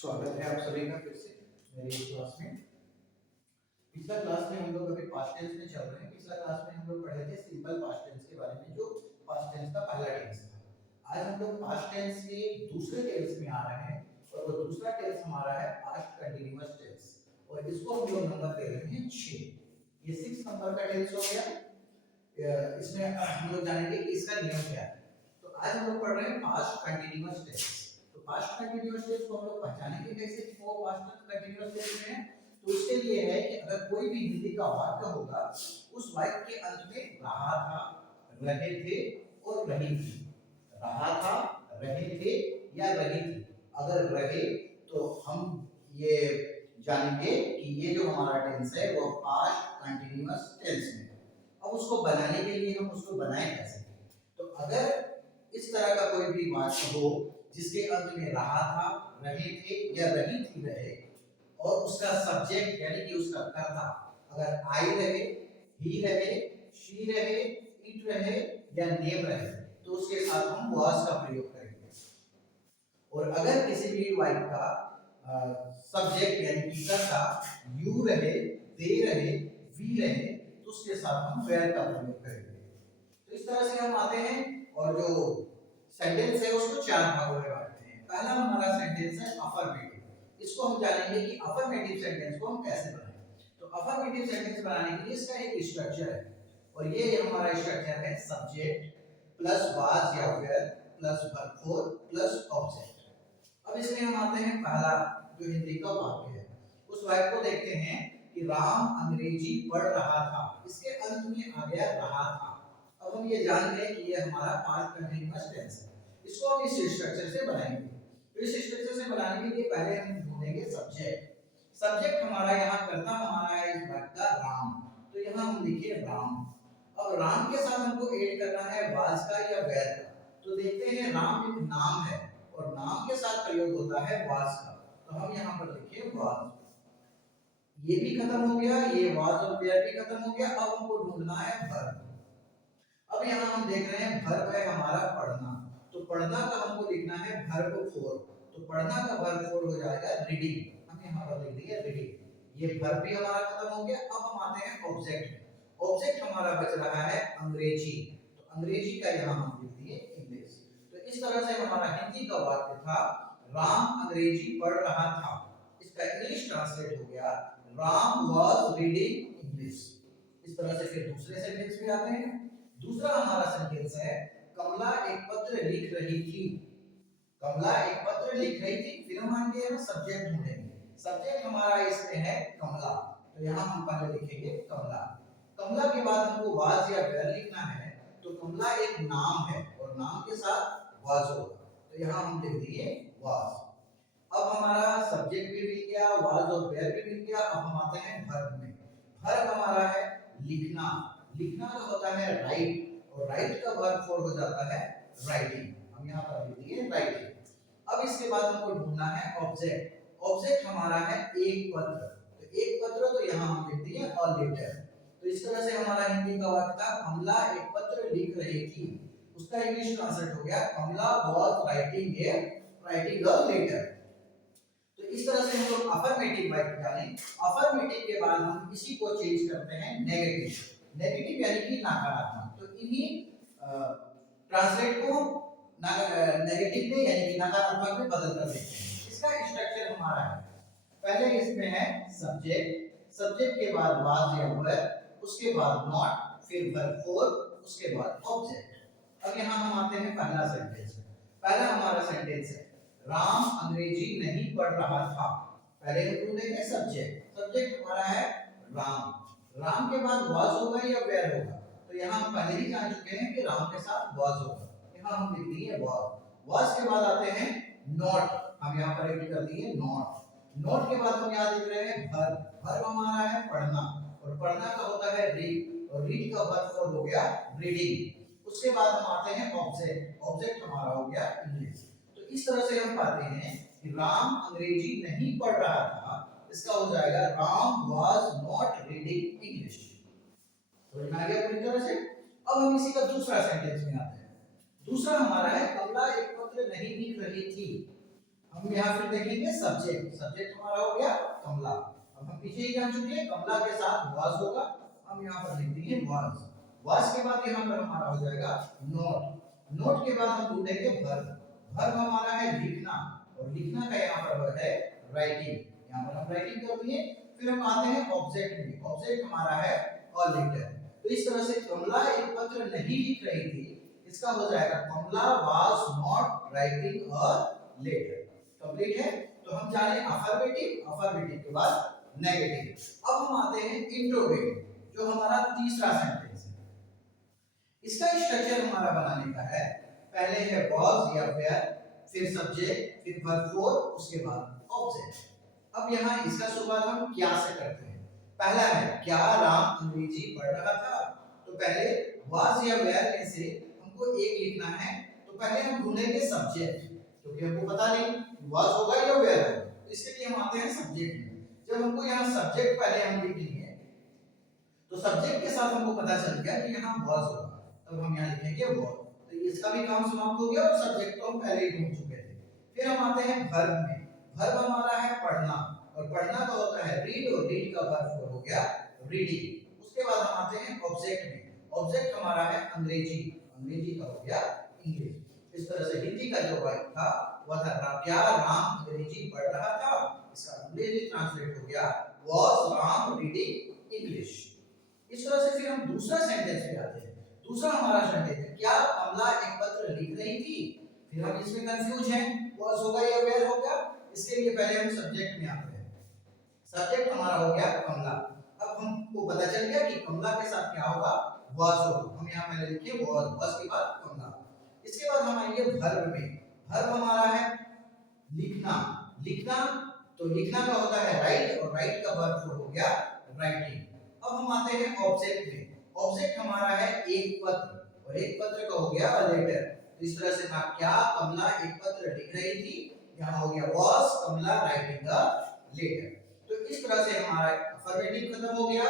स्वागत है आप सभी का फिर से मेरी इस क्लास में। पिछला क्लास में हम लोग अभी पास्ट टेंस में चल रहे हैं। पिछला क्लास में हम लोग पढ़े थे सिंपल पास्ट टेंस के बारे में, जो पास्ट टेंस का पहला टेंस था। आज हम लोग पास्ट टेंस के दूसरे टेंस में आ रहे हैं और वो दूसरा टेंस हमारा है पास्ट कंटीन्यूअस टेंस, और इसको हम लोग नंबर दे रहे हैं 6। ये 6 नंबर का टेंस हो गया। इसमें हम लोग जानेंगे कि इसका नियम क्या है। तो आज हम लोग पढ़ रहे हैं पास्ट कंटीन्यूअस टेंस। तो पास्ट कंटीन्यूअस टेंस को हम लोग पहचानेंगे कैसे कि वो पास्ट कंटीन्यूअस टेंस में है। तो उसके लिए है कि अगर कोई भी हिंदी का वाक्य होगा, उस वाक्य के अंत में रहा था, रहे थे और रही थी, रहा था, रहे थे या रही थी। अगर रहे तो हम ये जानेंगे कि ये जो हमारा टेंस है वो पास्ट कंटीन्यूअस टेंस में। अब उसको बनाने के लिए हम उसको बनाए कैसे। तो अगर इस तरह का कोई भी वाक्य हो जिसके अंत में रहा था, रहे थे या रही थी रहे, और उसका सब्जेक्ट यानी कि उसका कर्ता अगर आई रहे, ही रहे, शी रहे, इट रहे या नेम रहे, तो उसके साथ हम वाज का प्रयोग करेंगे। और अगर किसी भी वाक्य का सब्जेक्ट यानी कि कर्ता यू रहे, दे रहे, वी रहे, तो उसके साथ हम वेयर का प्रयोग करेंगे। तो इस तरह से हम आते हैं और जो सेंटेंस है उसको चार भागों में बांटते हैं। पहला हमारा सेंटेंस है अफर्मेटिव। इसको हम जानेंगे कि अफर्मेटिव सेंटेंस को हम कैसे बनाएं। तो अफर्मेटिव सेंटेंस बनाने के लिए इसका एक स्ट्रक्चर है, और ये हमारा स्ट्रक्चर है सब्जेक्ट प्लस वाज या where plus verb four plus object. अब इसमें हम आते हैं पहला जो हिंदी का वाक्य है, उस वाक्य को देखते हैं कि राम अंग्रेजी पढ़ रहा था। इसके अंत में आ गया रहा था। अब हम ये जान गए कि ये हमारा पास्ट कंटीन्यूअस टेंस है। इसको हम इस स्ट्रक्चर से बनाएंगे। तो इस स्ट्रक्चर से बनाने के लिए पहले हम ढूंढेंगे सब्जेक्ट। सब्जेक्ट हमारा यहाँ कर्ता हमारा है इस वाक्य का राम, तो यहाँ हम लिखिए राम। अब राम के साथ हमको ऐड करना है वाज का या वेयर का। तो देखते हैं राम एक नाम है और नाम के साथ प्रयोग होता है वाज का, तो हम यहाँ पर लिखिए वाज। ये भी खत्म हो गया, ये वाज और वेयर भी खत्म हो गया। अब हमको ढूंढना है वर्ब। अब यहाँ हम देख रहे हैं वर्ब है हमारा पढ़ना, तो पढ़ना का हमको लिखना है वर्ब फोर। तो पढ़ना का वर्ब फोर हो जाएगा रीडिंग। हम यहाँ पर लिख दिए रीडिंग। ये वर्ब भी हमारा खत्म हो गया। अब हम आते हैं ऑब्जेक्ट में। ऑब्जेक्ट हमारा बच रहा है अंग्रेजी, तो अंग्रेजी का यहाँ हम लिख दिए इंग्लिश। तो इस तरह से हमारा हिंदी का वाक्य था राम अंग्रेजी पढ़ रहा था। इसका इंग्लिश ट्रांसलेट हो गया राम वाज रीडिंग इंग्लिश। इस तरह से फिर दूसरे सेंटेंस में आते हैं। दूसरा हमारा सेंटेंस है कमला एक पत्र लिख रही थी। कमला एक पत्र लिख रही थी। फिर हम आगे यहाँ सब्जेक्ट ढूंढेंगे। सब्जेक्ट हमारा इसमें है कमला, तो यहाँ हम पहले लिखेंगे कमला। कमला के बाद हमको वाज या वेयर लिखना है, तो कमला एक नाम है और नाम के साथ वाज होगा, तो यहाँ हम लिख दिए वाज। अब हमारा सब्जेक्ट भी मिल गया, वाज और वेयर भी मिल गया। अब हम आते हैं वर्ब में। वर्ब हमारा है लिखना। लिखना का होता है राइट, और राइट का वर्ब फॉर्म हो जाता है राइटिंग। हम यहाँ पर लिख दिए राइटिंग। अब इसके बाद हमको ढूंढना है ऑब्जेक्ट। ऑब्जेक्ट हमारा है एक पत्र, तो एक पत्र तो यहाँ हम लिख दिए अ लेटर। तो इस तरह से हमारा हिंदी का वाक्य था कमला एक पत्र लिख रही थी। उसका इंग्लिश ट्रांसलेट हो गया कमला वाज राइटिंग अ लेटर। तो इस तरह से हम लोग अफर्मेटिव वाक्य जाने। अफर्मेटिव के बाद हम इसी को चेंज करते हैं नेगेटिव। नेगेटिव यानी कि नकारात्मक। तो इन्हीं ट्रांसलेट को नेगेटिव में यानी कि नकारात्मक में बदल कर देते हैं। इसका स्ट्रक्चर हमारा है, पहले इसमें है सब्जेक्ट, सब्जेक्ट के बाद वाज या वर, उसके बाद नॉट, फिर वर्ब फोर, उसके बाद ऑब्जेक्ट। अब यहाँ हम आते हैं पहला सेंटेंस। पहला हमारा सेंटेंस है राम अंग्रेजी नहीं पढ़ रहा था। पहले हम ढूंढेंगे सब्जेक्ट। सब्जेक्ट हमारा है राम। राम के बाद वाज होगा या वेयर होगा, तो यहाँ हम पहले ही जान चुके हैं कि राम के साथ वाज होगा, यहाँ हम लिख दिए वाज। वाज के बाद आते हैं नॉट, हम यहाँ पर ऐड कर दिए नॉट। नॉट के बाद हम यहाँ देख रहे हैं वर्ब। वर्ब हमारा है पढ़ना, और पढ़ना का होता है रीड, और रीड का वर्ब फॉर्म हो गया रीडिंग। उसके बाद हम आते हैं ऑब्जेक्ट। ऑब्जेक्ट हमारा हो गया इंग्लिश। तो इस तरह से हम पाते हैं कि राम अंग्रेजी नहीं पढ़ रहा था, इसका हो जाएगा Ram was not reading English. समझ में आ गया पूरी तरह से। अब हम इसी का दूसरा सेंटेंस में आते हैं। दूसरा हमारा है कमला एक पत्र नहीं लिख रही थी। हम यहाँ फिर देखेंगे सब्जेक्ट, सब्जेक्ट हमारा हो गया कमला। अब हम पीछे ही जान चुके हैं कमला के साथ वाज होगा, हम यहाँ पर लिख देंगे वाज। वाज के बाद यहाँ पर हमारा हो जाएगा नोट, नोट के बाद हम ढूंढेंगे वर्ब। वर्ब हमारा है लिखना, और लिखना का यहाँ पर है राइटिंग, यहाँ पर हम राइटिंग कर दिए। फिर हम आते हैं ऑब्जेक्ट में, ऑब्जेक्ट हमारा है अ लेटर। तो इस तरह से कमला एक पत्र नहीं लिख रही थी, इसका हो जाएगा Kamala was not writing a letter. Complete है। तो हम जाने अफर्मेटिव, अफर्मेटिव के बाद नेगेटिव। अब हम आते हैं इंट्रोगेटिव, जो हमारा तीसरा सेंटेंस है। इसका स्ट्रक्चर हमारा बनाने का है, पहले है वाज या वेयर, फिर सब्जेक्ट, फिर वर्ब फोर, उसके बाद ऑब्जेक्ट। अब यहाँ इसका शुरुआत हम क्या से करते हैं। पहला है क्या राम अंग्रेजी पढ़ रहा था, तो पहले वाज या वेयर में से हमको एक लिखना है। तो पहले हम ढूंढेंगे सब्जेक्ट, क्योंकि हमको पता नहीं वाज होगा या वेयर होगा, तो इसके लिए हम आते हैं सब्जेक्ट में। जब हमको यहाँ सब्जेक्ट पहले हम लिख लेंगे, तो सब्जेक्ट के साथ हमको पता चल गया कि यहाँ वाज होगा, तब हम यहाँ लिखेंगे वाज। तो इसका भी काम समाप्त हो गया, और सब्जेक्ट तो हम पहले ही ढूंढ चुके थे। फिर हम आते हैं वर्ब में। वर्ब हमारा है पढ़ना, और पढ़ना का होता है रीड, और रीड का वर्ब हो गया रीडिंग। उसके बाद हम आते हैं ऑब्जेक्ट में। ऑब्जेक्ट हमारा है अंग्रेजी, अंग्रेजी का हो गया इंग्लिश। इस तरह से हिंदी का जो वाक्य था वह था क्या राम अंग्रेजी पढ़ रहा था, इसका अंग्रेजी ट्रांसलेट हो गया वाज राम रीडिंग इंग्लिश। इस तरह से फिर हम दूसरा सेंटेंस पे आते हैं। दूसरा हमारा सेंटेंस है क्या कमला एक पत्र लिख रही थी। फिर हम इसमें कंफ्यूज हैं, वाज होगा या वेयर होगा। इसके लिए पहले हम सब्जेक्ट में आते हैं। सब्जेक्ट हमारा हो गया कमला। अब हमको पता चल गया कि कमला के साथ क्या होगा, वाज होगा। हम यहाँ पहले लिखिए वाज, वाज के बाद कमला। इसके बाद हम आएंगे वर्ब में। वर्ब हमारा है लिखना, लिखना, तो लिखना का होता है राइट, और राइट का वर्ब हो गया राइटिंग। अब हम आते हैं ऑब्जेक्ट में। ऑब्जेक्ट हमारा है एक पत्र, और एक पत्र का हो गया लेटर। तो इस तरह से था क्या कमला एक पत्र लिख रही थी, यहाँ हो गया was Kamala writing the letter. तो इस तरह से हमारा अफर्मेटिव खत्म हो गया,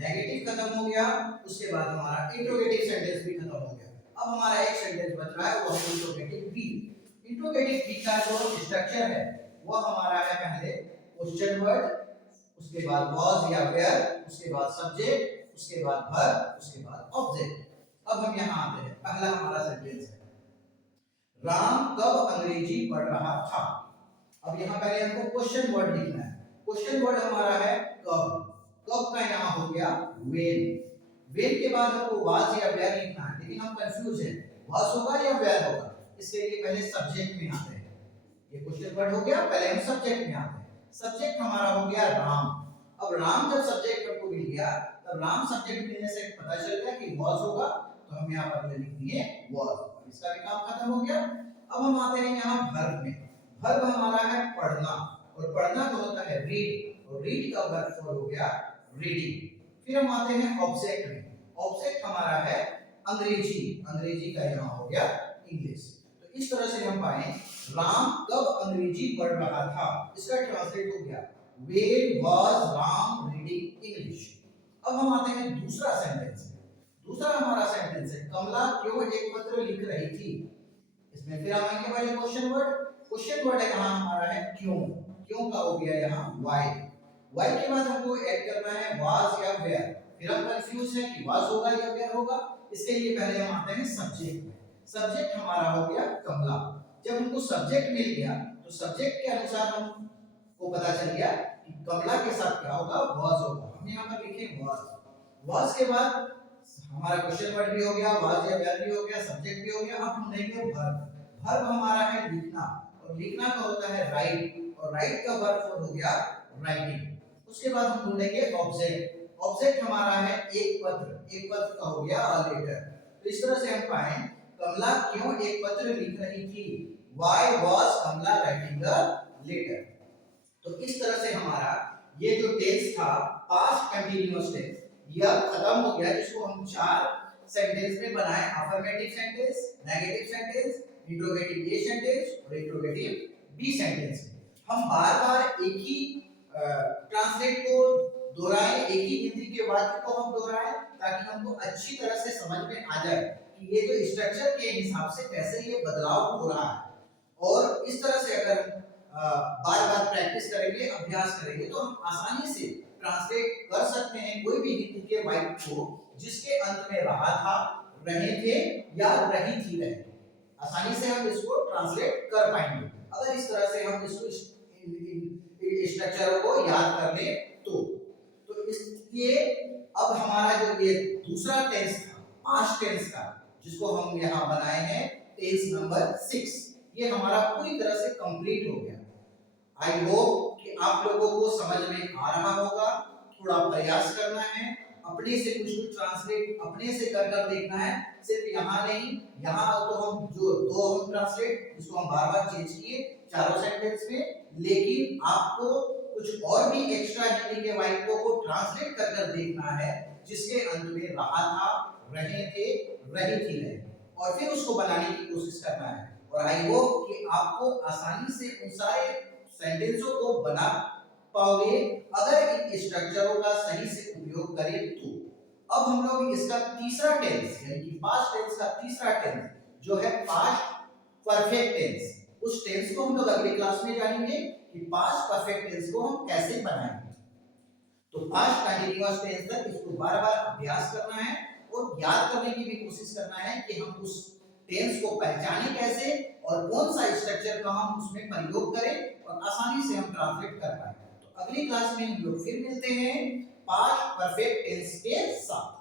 नेगेटिव खत्म हो गया, उसके बाद हमारा इंट्रोगेटिव सेंटेंस भी खत्म हो गया। अब हमारा एक सेंटेंस बच रहा है, वो है इंट्रोगेटिव बी। इंट्रोगेटिव बी का जो स्ट्रक्चर है वो हमारा है पहले क्वेश्चन वर्ड, उसके बाद वाज या वेयर, उसके बाद सब्जेक्ट, उसके बाद वर्ब, उसके बाद ऑब्जेक्ट। अब हम यहाँ आते हैं, पहला हमारा सेंटेंस है राम कब अंग्रेजी पढ़ रहा था। अब यहाँ पहले हमको क्वेश्चन वर्ड लिखना है। क्वेश्चन वर्ड हमारा है कब, कब का यहाँ हो गया व्हेन। व्हेन के बाद हमको वाज या वेयर लिखना है, लेकिन हम कंफ्यूज हैं वाज होगा या वेयर होगा। इसके लिए पहले सब्जेक्ट में आते हैं। ये क्वेश्चन वर्ड हो गया, पहले हम सब्जेक्ट में आते हैं। सब्जेक्ट हमारा हो गया राम। अब राम जब सब्जेक्ट हमको मिल गया, तब राम सब्जेक्ट मिलने से पता चल गया कि वाज होगा, तो हम यहाँ पर लिख दिए वाज। इसका भी काम खत्म हो गया। अब हम आते हैं यहाँ वर्ब में। वर्ब हमारा है पढ़ना, और पढ़ना का होता है रीड, और रीड का वर्ब हो गया रीडिंग। फिर हम आते हैं ऑब्जेक्ट में। ऑब्जेक्ट हमारा है अंग्रेजी, अंग्रेजी का यहाँ हो गया इंग्लिश। तो इस तरह से हम पाए राम कब अंग्रेजी पढ़ रहा था, इसका ट्रांसलेट हो गया When was Ram reading English. अब हम आते हैं दूसरा सेंटेंस। दूसरा हमारा सेंटेंस है कमला क्यों एक पत्र लिख रही थी। इसमें फिर हम आएंगे पहले क्वेश्चन वर्ड। क्वेश्चन वर्ड है यहाँ हमारा है क्यों, क्यों का हो गया यहाँ व्हाई। व्हाई के बाद हमको ऐड करना है वाज या वेयर। फिर हम कंफ्यूज है कि वाज होगा या वेयर होगा। इसके लिए पहले हम आते हैं सब्जेक्ट में। सब्जेक्ट हमारा हो गया कमला। जब हमको सब्जेक्ट मिल गया, तो सब्जेक्ट के अनुसार हमको पता चल गया कि कमला के साथ क्या होगा, वाज होगा। हम यहाँ पर लिखे वाज। वाज के बाद हमारा क्वेश्चन वर्ड भी हो गया, वाज या वेयर भी हो गया, सब्जेक्ट भी हो गया। अब हम लेंगे वर्ब। वर्ब हमारा है लिखना, और लिखना का होता है राइट, और राइट का वर्ब हो गया राइटिंग। उसके बाद हम ढूंढेंगे ऑब्जेक्ट। ऑब्जेक्ट हमारा है एक पत्र, एक पत्र का हो गया लेटर। तो इस तरह से हम पाए कमला क्यों एक पत्र लिख रही थी, Why was Kamala writing a letter. तो इस तरह से हमारा ये जो टेंस था पास्ट कंटीन्यूअस टेंस, यह खत्म हो गया, जिसको हम चार सेंटेंस में बनाए, affirmative sentence, negative sentence, interrogative a sentence और इंट्रोगेटिव बी सेंटेंस। हम बार-बार एक ही ट्रांसलेट को दोहराएं, एक ही हिंदी के वाक्य को हम दोहराएं, ताकि हमको अच्छी तरह से समझ में आ जाए कि ये जो स्ट्रक्चर के हिसाब से कैसे ये बदलाव हो रहा है। और इस तरह से अगर बार बार प्रैक्टिस करेंगे, अभ्यास करेंगे, तो हम आसानी से ट्रांसलेट कर सकते हैं कोई भी हिंदी के वाक्य को जिसके अंत में रहा था, रहे थे या रही थी रहे। आसानी से हम इसको ट्रांसलेट कर पाएंगे अगर इस तरह से हम इसको स्ट्रक्चर को याद कर ले तो इसलिए अब हमारा जो ये दूसरा टेंस था पास्ट टेंस का, जिसको हम यहाँ बनाए हैं टेंस नंबर 6, ये हमारा पूरी तरह से कंप्लीट हो गया। आई होप कि आप लोगों को समझ में आ रहा होगा। थोड़ा प्रयास करना है, अपने से कुछ ट्रांसलेट अपने से कर कर देखना है, सिर्फ यहाँ नहीं, यहाँ तो हम जो दो हम ट्रांसलेट इसको हम बार बार चेंज किए चारों सेंटेंस में, लेकिन आपको कुछ और भी एक्स्ट्रा हिंदी के वाक्यों को ट्रांसलेट कर कर देखना है जिसके अंत में रहा था, रहे थे, रही थी रहे, और फिर उसको बनाने की कोशिश करना है। और आई होप कि आपको आसानी से उन सारे सेंटेंसों को बना पाओगे अगर इन स्ट्रक्चरों का सही से उपयोग करें तो। अब हम लोग इसका तीसरा टेंस यानी कि पास्ट टेंस का तीसरा टेंस जो है पास्ट परफेक्ट टेंस, उस टेंस को हम लोग अगली क्लास में जानेंगे कि पास्ट परफेक्ट टेंस को हम कैसे बनाएंगे। तो पास्ट कंटीन्यूअस टेंस तक इसको बार-बार अभ्यास करना है और याद करने की भी कोशिश करना है कि हम उस टेंस को पहचानें कैसे और कौन सा स्ट्रक्चर का हम उसमें प्रयोग करें और आसानी से हम ट्रांसलेट कर पाए। तो अगली क्लास में हम लोग फिर मिलते हैं पास्ट परफेक्ट टेंस के साथ।